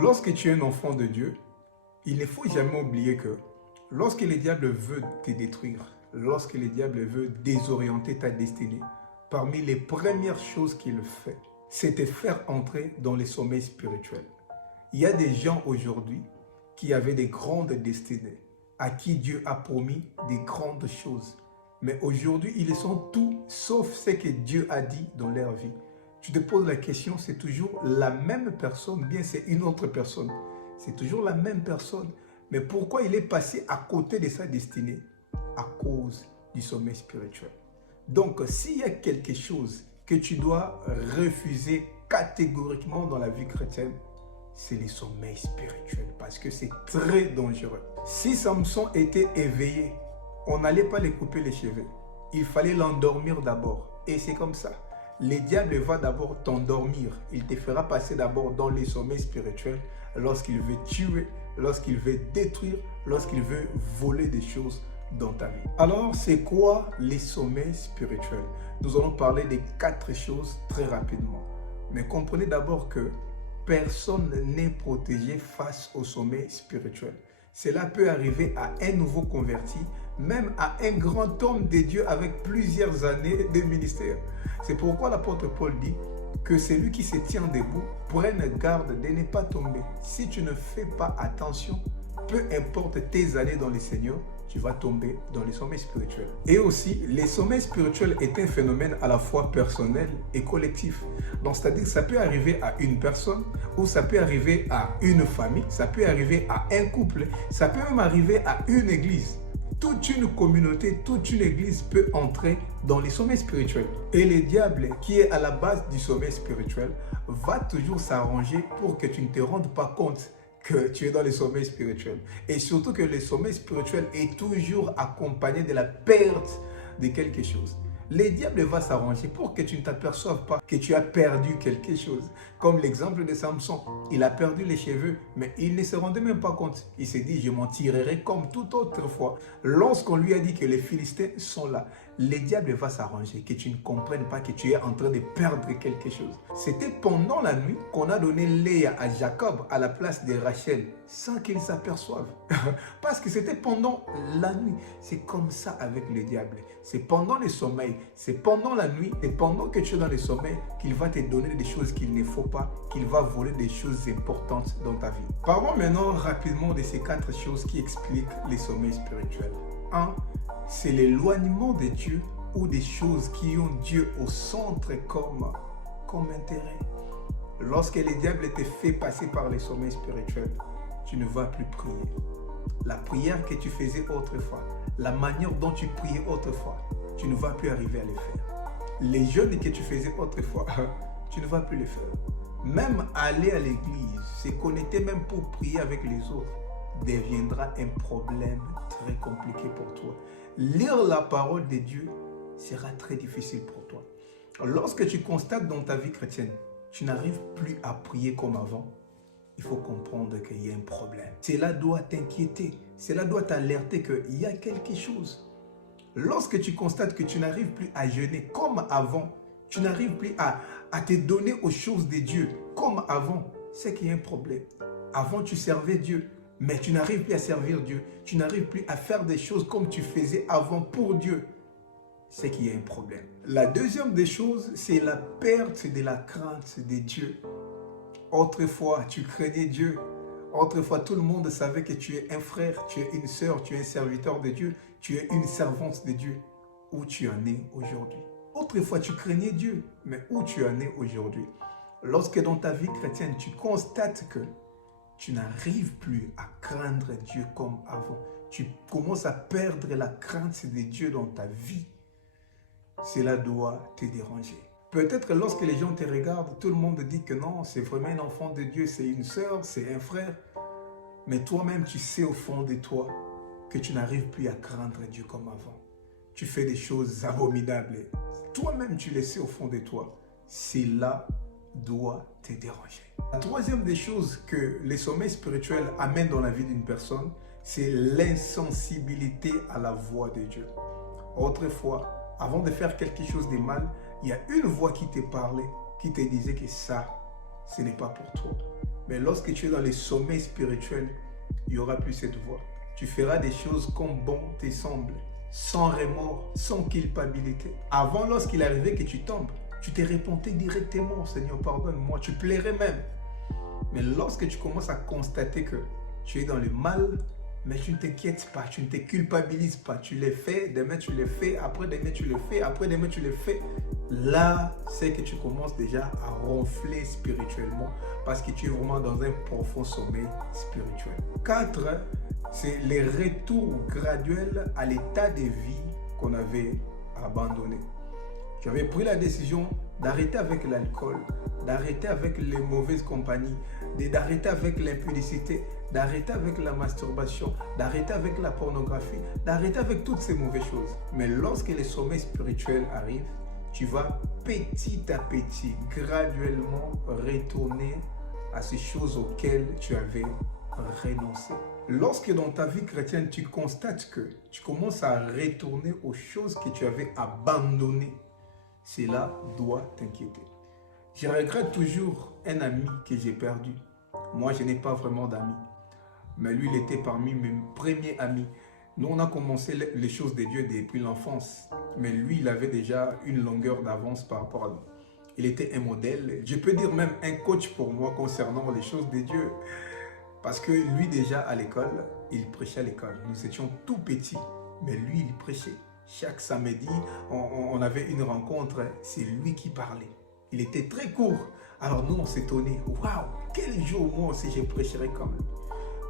Lorsque tu es un enfant de Dieu, il ne faut jamais oublier que lorsque le diable veut te détruire, lorsque le diable veut désorienter ta destinée, parmi les premières choses qu'il fait, c'est te faire entrer dans les sommets spirituels. Il y a des gens aujourd'hui qui avaient des grandes destinées, à qui Dieu a promis des grandes choses. Mais aujourd'hui, ils sont tout sauf ce que Dieu a dit dans leur vie. Tu te poses la question, c'est toujours la même personne, bien c'est une autre personne. C'est toujours la même personne. Mais pourquoi il est passé à côté de sa destinée? À cause du sommeil spirituel. Donc, s'il y a quelque chose que tu dois refuser catégoriquement dans la vie chrétienne, c'est le sommeil spirituel parce que c'est très dangereux. Si Samson était éveillé, on n'allait pas lui couper les cheveux. Il fallait l'endormir d'abord. Et c'est comme ça. Le diable va d'abord t'endormir. Il te fera passer d'abord dans les sommets spirituels lorsqu'il veut tuer, lorsqu'il veut détruire, lorsqu'il veut voler des choses dans ta vie. Alors, c'est quoi les sommets spirituels? Nous allons parler des 4 choses très rapidement. Mais comprenez d'abord que personne n'est protégé face au sommet spirituel. Cela peut arriver à un nouveau converti, même à un grand homme de Dieu avec plusieurs années de ministère. C'est pourquoi l'apôtre Paul dit que celui qui se tient debout prenne garde de ne pas tomber. Si tu ne fais pas attention, peu importe tes années dans le Seigneur, tu vas tomber dans les sommets spirituels. Et aussi, les sommets spirituels est un phénomène à la fois personnel et collectif. Donc, c'est-à-dire que ça peut arriver à une personne, ou ça peut arriver à une famille, ça peut arriver à un couple, ça peut même arriver à une église. Toute une communauté, toute une église peut entrer dans les sommets spirituels. Et le diable, qui est à la base du sommet spirituel, va toujours s'arranger pour que tu ne te rendes pas compte que tu es dans les sommets spirituels. Et surtout que le sommet spirituel est toujours accompagné de la perte de quelque chose. Le diable va s'arranger pour que tu ne t'aperçoives pas que tu as perdu quelque chose. Comme l'exemple de Samson, il a perdu les cheveux, mais il ne se rendait même pas compte. Il s'est dit, je m'en tirerai comme toute autre fois. Lorsqu'on lui a dit que les Philistins sont là, le diable va s'arranger, que tu ne comprennes pas que tu es en train de perdre quelque chose. C'était pendant la nuit qu'on a donné Léa à Jacob à la place de Rachel, sans qu'il s'aperçoive. Parce que c'était pendant la nuit. C'est comme ça avec le diable. C'est pendant le sommeil, c'est pendant la nuit et pendant que tu es dans le sommeil qu'il va te donner des choses qu'il ne faut pas, qu'il va voler des choses importantes dans ta vie. Parlons maintenant rapidement de ces 4 choses qui expliquent les sommeils spirituels. 1. C'est l'éloignement de Dieu ou des choses qui ont Dieu au centre comme intérêt. Lorsque le diable te fait passer par les sommets spirituels, tu ne vas plus prier. La prière que tu faisais autrefois, la manière dont tu priais autrefois, tu ne vas plus arriver à le faire. Les jeûnes que tu faisais autrefois, tu ne vas plus les faire. Même aller à l'église, se connecter même pour prier avec les autres, deviendra un problème très compliqué pour toi. Lire la parole de Dieu sera très difficile pour toi. Lorsque tu constates dans ta vie chrétienne, tu n'arrives plus à prier comme avant, il faut comprendre qu'il y a un problème. Cela doit t'inquiéter, cela doit t'alerter qu'il y a quelque chose. Lorsque tu constates que tu n'arrives plus à jeûner comme avant, tu n'arrives plus à te donner aux choses de Dieu comme avant, c'est qu'il y a un problème. Avant, tu servais Dieu, mais tu n'arrives plus à servir Dieu. Tu n'arrives plus à faire des choses comme tu faisais avant pour Dieu. C'est qu'il y a un problème. La deuxième des choses, c'est la perte de la crainte de Dieu. Autrefois, tu craignais Dieu. Autrefois, tout le monde savait que tu es un frère, tu es une sœur, tu es un serviteur de Dieu, tu es une servante de Dieu. Où tu en es aujourd'hui? Autrefois, tu craignais Dieu, mais où tu en es aujourd'hui? Lorsque dans ta vie chrétienne, tu constates que tu n'arrives plus à craindre Dieu comme avant, tu commences à perdre la crainte de Dieu dans ta vie, cela doit te déranger. Peut-être lorsque les gens te regardent, tout le monde dit que non, c'est vraiment un enfant de Dieu, c'est une sœur, c'est un frère. Mais toi-même, tu sais au fond de toi que tu n'arrives plus à craindre Dieu comme avant. Tu fais des choses abominables. Toi-même, tu le sais au fond de toi. Cela doit te déranger. La troisième des choses que les sommets spirituels amènent dans la vie d'une personne, c'est l'insensibilité à la voix de Dieu. Autrefois, avant de faire quelque chose de mal, il y a une voix qui te parlait, qui te disait que ça, ce n'est pas pour toi. Mais lorsque tu es dans les sommets spirituels, il n'y aura plus cette voix. Tu feras des choses comme bon te semble, sans remords, sans culpabilité. Avant, lorsqu'il arrivait que tu tombes, tu t'es repenté directement, Seigneur, pardonne-moi, tu plairais même. Mais lorsque tu commences à constater que tu es dans le mal, mais tu ne t'inquiètes pas, tu ne te culpabilises pas, tu les fais, demain tu les fais, après demain tu les fais, après demain tu les fais, là, c'est que tu commences déjà à ronfler spirituellement parce que tu es vraiment dans un profond sommeil spirituel. 4, c'est les retours graduels à l'état de vie qu'on avait abandonné. J'avais pris la décision d'arrêter avec l'alcool, d'arrêter avec les mauvaises compagnies, d'arrêter avec l'impudicité, d'arrêter avec la masturbation, d'arrêter avec la pornographie, d'arrêter avec toutes ces mauvaises choses. Mais lorsque les sommets spirituels arrivent, tu vas petit à petit, graduellement retourner à ces choses auxquelles tu avais renoncé. Lorsque dans ta vie chrétienne, tu constates que tu commences à retourner aux choses que tu avais abandonnées, cela doit t'inquiéter. Je regrette toujours un ami que j'ai perdu. Moi, je n'ai pas vraiment d'amis. Mais lui, il était parmi mes premiers amis. Nous, on a commencé les choses de Dieu depuis l'enfance. Mais lui, il avait déjà une longueur d'avance par rapport à nous. Il était un modèle. Je peux dire même un coach pour moi concernant les choses de Dieu. Parce que lui, déjà, à l'école, il prêchait à l'école. Nous étions tout petits. Mais lui, il prêchait. Chaque samedi, on avait une rencontre. C'est lui qui parlait. Il était très court. Alors nous, on s'étonnait. Waouh, quel jour moi aussi je prêcherai comme lui.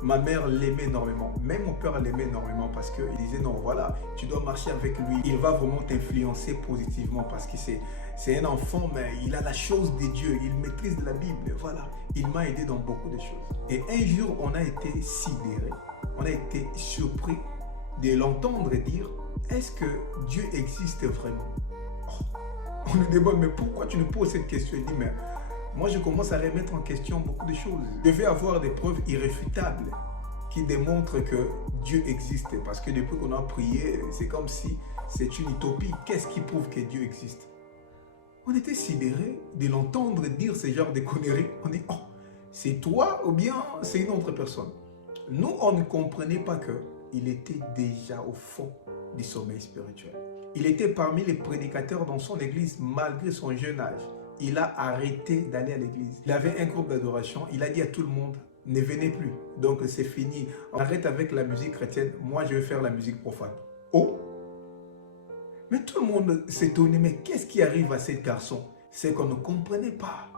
Ma mère l'aimait énormément. Même mon père l'aimait énormément parce qu'il disait non, voilà, tu dois marcher avec lui. Il va vraiment t'influencer positivement parce que c'est un enfant, mais il a la chose de Dieu. Il maîtrise la Bible. Voilà, il m'a aidé dans beaucoup de choses. Et un jour, on a été sidérés. On a été surpris de l'entendre dire, est-ce que Dieu existe vraiment? On lui demande, mais pourquoi tu nous poses cette question? Il dit, mais moi je commence à remettre en question beaucoup de choses. Je vais avoir des preuves irréfutables qui démontrent que Dieu existe. Parce que depuis qu'on a prié, c'est comme si c'est une utopie. Qu'est-ce qui prouve que Dieu existe? On était sidérés de l'entendre dire ce genre de conneries. On dit, oh, c'est toi ou bien c'est une autre personne? Nous, on ne comprenait pas qu'il était déjà au fond du sommeil spirituel. Il était parmi les prédicateurs dans son église malgré son jeune âge. Il a arrêté d'aller à l'église. Il avait un groupe d'adoration. Il a dit à tout le monde, ne venez plus. Donc c'est fini. On arrête avec la musique chrétienne. Moi, je vais faire la musique profane. Oh! Mais tout le monde s'étonnait. Mais qu'est-ce qui arrive à ce garçon? C'est qu'on ne comprenait pas.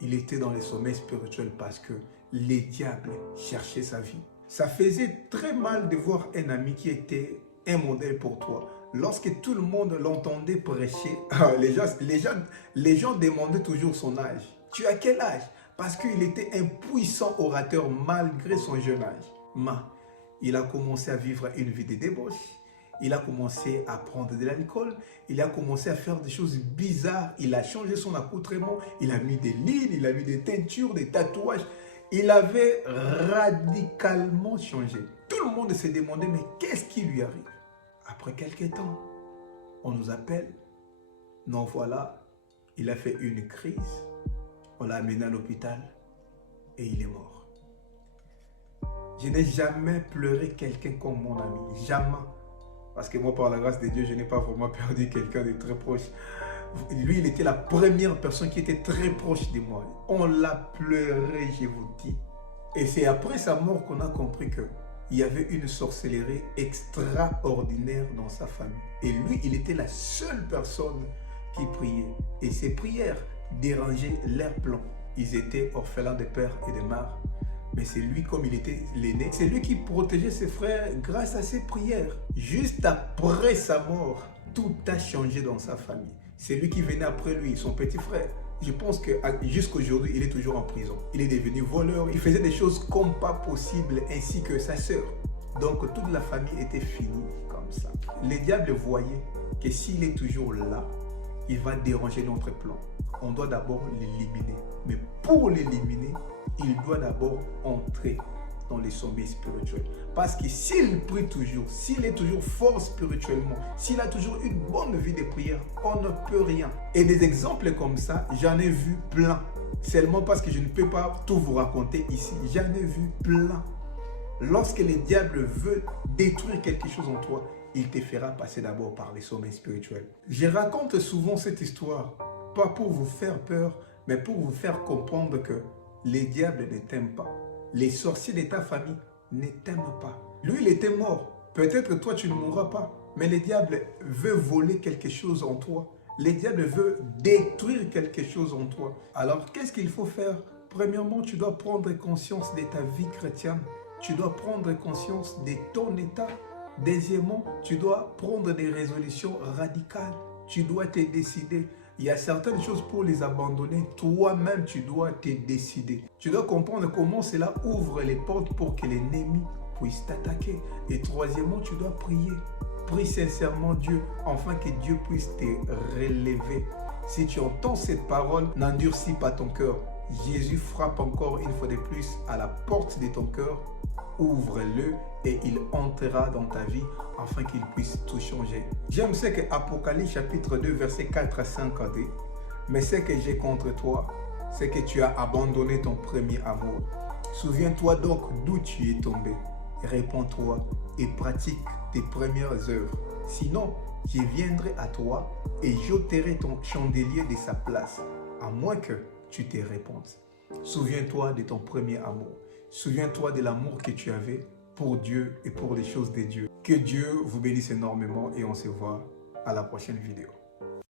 Il était dans les sommets spirituels parce que les diables cherchaient sa vie. Ça faisait très mal de voir un ami qui était un modèle pour toi. Lorsque tout le monde l'entendait prêcher, les gens demandaient toujours son âge. Tu as quel âge? Parce qu'il était un puissant orateur malgré son jeune âge. Mais il a commencé à vivre une vie de débauche. Il a commencé à prendre de l'alcool. Il a commencé à faire des choses bizarres. Il a changé son accoutrement. Il a mis des lignes, il a mis des teintures, des tatouages. Il avait radicalement changé. Tout le monde s'est demandé, mais qu'est-ce qui lui arrive? Après quelques temps, on nous appelle. Non, voilà, il a fait une crise. On l'a amené à l'hôpital et il est mort. Je n'ai jamais pleuré quelqu'un comme mon ami. Jamais. Parce que moi, par la grâce de Dieu, je n'ai pas vraiment perdu quelqu'un de très proche. Lui, il était la première personne qui était très proche de moi. On l'a pleuré, je vous dis. Et c'est après sa mort qu'on a compris que il y avait une sorcellerie extraordinaire dans sa famille. Et lui, il était la seule personne qui priait. Et ses prières dérangeaient leurs plans. Ils étaient orphelins de père et de mère. Mais c'est lui, comme il était l'aîné, c'est lui qui protégeait ses frères grâce à ses prières. Juste après sa mort, tout a changé dans sa famille. C'est lui qui venait après lui, son petit frère. Je pense que jusqu'à aujourd'hui, il est toujours en prison. Il est devenu voleur. Il faisait des choses comme pas possible, ainsi que sa sœur. Donc, toute la famille était finie comme ça. Les diables voyaient que s'il est toujours là, il va déranger notre plan. On doit d'abord l'éliminer. Mais pour l'éliminer, il doit d'abord entrer dans les sommets spirituels. Parce que s'il prie toujours, s'il est toujours fort spirituellement, s'il a toujours une bonne vie de prière, on ne peut rien. Et des exemples comme ça, j'en ai vu plein. seulement parce que je ne peux pas tout vous raconter ici. J'en ai vu plein. Lorsque le diable veut détruire quelque chose en toi, il te fera passer d'abord par les sommets spirituels. Je raconte souvent cette histoire, pas pour vous faire peur, mais pour vous faire comprendre que les diables ne t'aiment pas. Les sorciers de ta famille ne t'aiment pas. Lui, il était mort. Peut-être toi, tu ne mourras pas. Mais le diable veut voler quelque chose en toi. Le diable veut détruire quelque chose en toi. Alors, qu'est-ce qu'il faut faire? Premièrement, tu dois prendre conscience de ta vie chrétienne. Tu dois prendre conscience de ton état. Deuxièmement, tu dois prendre des résolutions radicales. Tu dois te décider. Il y a certaines choses pour les abandonner. Toi-même, tu dois te décider. Tu dois comprendre comment cela ouvre les portes pour que l'ennemi puisse t'attaquer. Et troisièmement, tu dois prier. Prie sincèrement Dieu, afin que Dieu puisse te relever. Si tu entends cette parole, n'endurcis pas ton cœur. Jésus frappe encore une fois de plus à la porte de ton cœur. Ouvre-le et il entrera dans ta vie afin qu'il puisse tout changer. J'aime ce que Apocalypse chapitre 2 verset 4 à 5 a dit. Mais ce que j'ai contre toi, c'est que tu as abandonné ton premier amour. Souviens-toi donc d'où tu es tombé. Réponds-toi et pratique tes premières œuvres. Sinon, je viendrai à toi et j'ôterai ton chandelier de sa place, à moins que tu te répondes. Souviens-toi de ton premier amour. Souviens-toi de l'amour que tu avais pour Dieu et pour les choses de Dieu. Que Dieu vous bénisse énormément et on se voit à la prochaine vidéo.